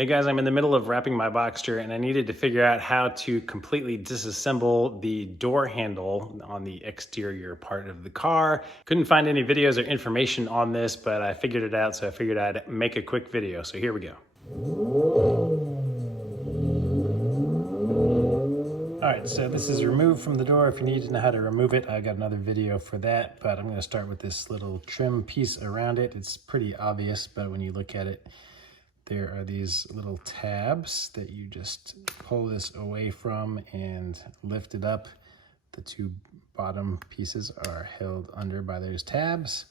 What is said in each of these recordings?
Hey guys, I'm in the middle of wrapping my Boxster and I needed to figure out how to completely disassemble the door handle on the exterior part of the car. Couldn't find any videos or information on this, but I figured it out, so I figured I'd make a quick video. So here we go. All right, so this is removed from the door. If you need to know how to remove it, I got another video for that, but I'm gonna start with this little trim piece around it. It's pretty obvious, but when you look at it, there are these little tabs that you just pull this away from and lift it up. The two bottom pieces are held under by those tabs.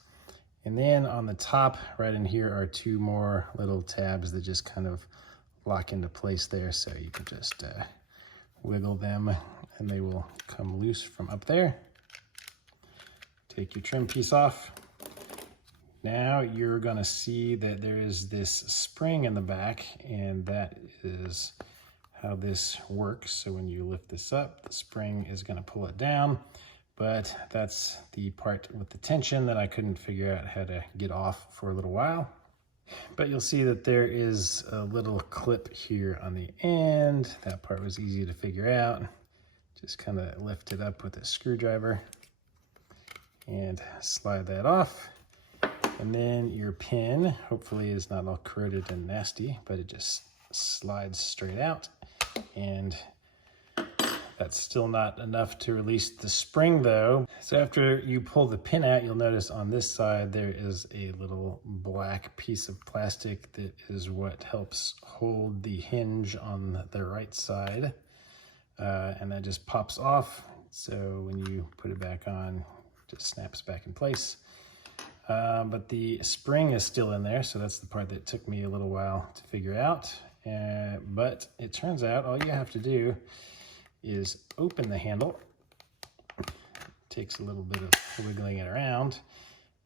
And then on the top, right in here, are two more little tabs that just kind of lock into place there. So you can just wiggle them and they will come loose from up there. Take your trim piece off. Now you're gonna see that there is this spring in the back, and that is how this works. So when you lift this up, the spring is gonna pull it down, but that's the part with the tension that I couldn't figure out how to get off for a little while. But you'll see that there is a little clip here on the end. That part was easy to figure out. Just kind of lift it up with a screwdriver and slide that off. And then your pin, hopefully is not all corroded and nasty, but it just slides straight out. And that's still not enough to release the spring though. So after you pull the pin out, you'll notice on this side, there is a little black piece of plastic that is what helps hold the hinge on the right side. And that just pops off. So when you put it back on, it just snaps back in place. But the spring is still in there, so that's the part that took me a little while to figure out. But it turns out all you have to do is open the handle. It takes a little bit of wiggling it around,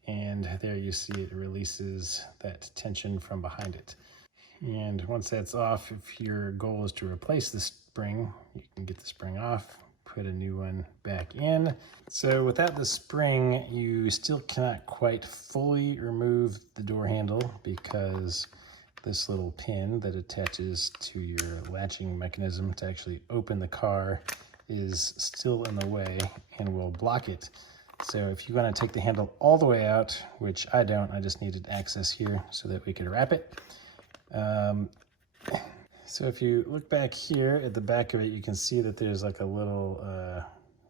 and there you see it releases that tension from behind it. And once that's off, if your goal is to replace the spring, you can get the spring off, put a new one back in. So without the spring, you still cannot quite fully remove the door handle because this little pin that attaches to your latching mechanism to actually open the car is still in the way and will block it. So if you want to take the handle all the way out, which I don't, I just needed access here so that we could wrap it. So if you look back here at the back of it, you can see that there's like a little,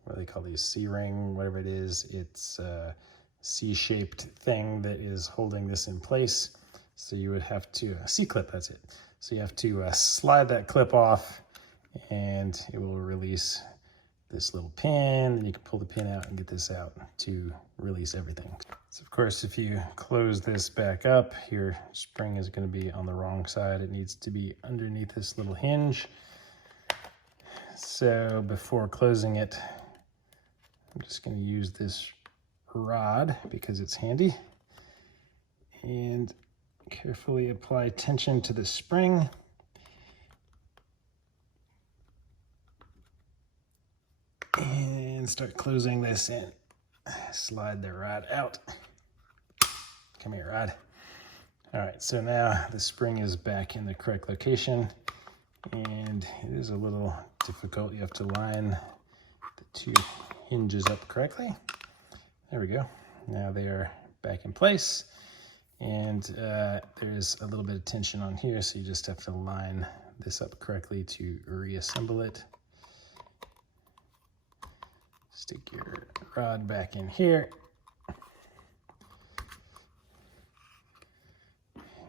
what do they call these, C-ring, whatever it is. It's a C-shaped thing that is holding this in place. So you would have to, C-clip, that's it. So you have to slide that clip off and it will release this little pin. Then you can pull the pin out and get this out to release everything. So of course, if you close this back up, your spring is going to be on the wrong side. It needs to be underneath this little hinge. So before closing it, I'm just going to use this rod because it's handy and carefully apply tension to the spring. And start closing this in. Slide the rod out. Come here, rod. All right, so now the spring is back in the correct location, and it is a little difficult. You have to line the two hinges up correctly. There we go. Now they are back in place, and there's a little bit of tension on here, so you just have to line this up correctly to reassemble it. Stick your rod back in here.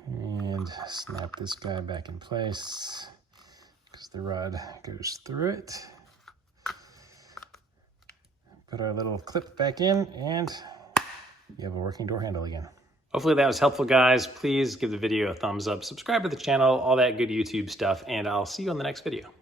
And snap this guy back in place because the rod goes through it. Put our little clip back in and you have a working door handle again. Hopefully that was helpful, guys. Please give the video a thumbs up, subscribe to the channel, all that good YouTube stuff, and I'll see you on the next video.